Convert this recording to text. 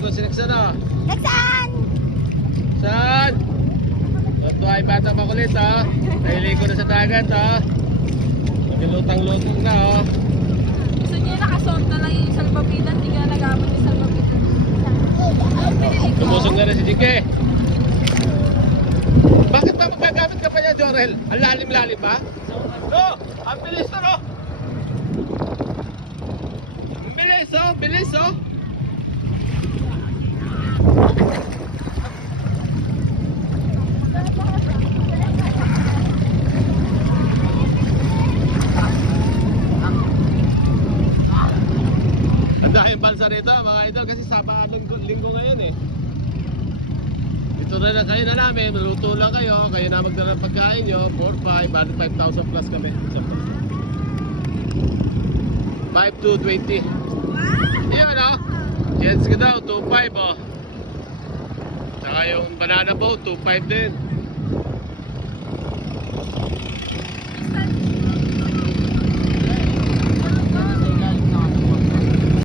ko si Nexan oh. Nagsan! Saan? Ito ay bata makulit oh. Nahiligo na sa dagat oh. Naglutang-lutong na oh. Gusto niya nakasuot na lang yung salbabitan, hindi ka nagamit yung salbabitan. Tumusog na rin si Jike. Bakit ba magagamit ka pa niya, Jorel? Ang lalim-lalim ba? No! Ang bilis na no! Ang bilis oh! Bilis oh! Ang dahil bansa rito mga idol kasi linggo ngayon eh. Ito na lang kayo na namin, maluto lang kayo na magdala ng pagkain nyo, 4, 5, bali 5,000 plus kami. 5 to 20. Yun o, gents ka daw, 2,500 o. Tsaka yung banana boat, 2,500 din.